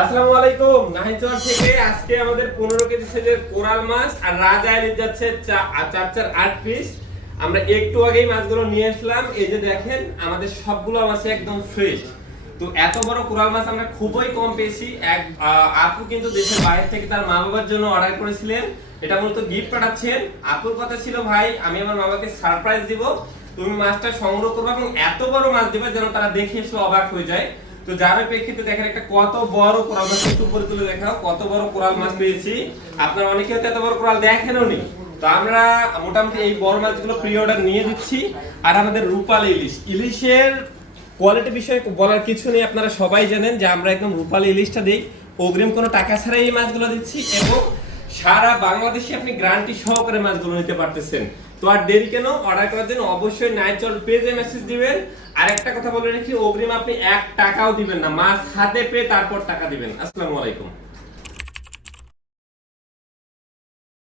আসসালামু আলাইকুম। নাহিচর থেকে আজকে আমাদের 15 কেজি সাইজের কোরাল মাছ আর রাজা ইলিশ যাচ্ছে 8 পিস। আমরা একটু আগেই মাছগুলো নিয়ে আসলাম। এই যে দেখেন আমাদের সবগুলো মাছ একদম ফ্রেশ। তো এত বড় কোরাল মাছ আমরা খুবই কম পেয়েছি। আপু কিন্তু দেশের বাইরে থেকে তার মা বাবার জন্য অর্ডার করেছিলেন। এটা মূলত গিফট পাঠাচ্ছেন। আপুর কথা ছিল, ভাই আমি আমার বাবাকে সারপ্রাইজ দিব, তুমি মাছটা সংগ্রহ করবে এবং এত বড় মাছ দিবে যেন তারা দেখে এসে অবাক হয়ে যায়। তো যার প্রেক্ষিতে দেখেন একটা কত বড় কোরাল মাছ, একটু উপরে তুলে দেখাও কত বড় কোরাল মাছ পেয়েছি। আপনারা অনেকে হয়তো এত বড় কোরাল দেখেনও নি। তো আমরা মোটামুটি এই বড় মাছগুলো প্রি অর্ডার নিয়ে দিচ্ছি। আর আমাদের রূপালী ইলিশের কোয়ালিটি বিষয়ে বলার কিছু নেই, আপনারা সবাই জানেন যে আমরা একদম রূপালী ইলিশটা দিই, অগ্রিম কোনো টাকা ছাড়াই এই মাছগুলো দিচ্ছি এবং সারা বাংলাদেশে আপনি গ্যারান্টি সহকারে মাছগুলো নিতে পারতেছেন। তো আর দেরি কেন, অর্ডার করার জন্য অবশ্যই নাইচল পেজে মেসেজ দিবেন। আর একটা কথা বলে রাখি, অগ্রিম আপনি 1 টাকাও দিবেন না, মাছ হাতে পেয়ে তারপর টাকা দিবেন। আসসালামু আলাইকুম।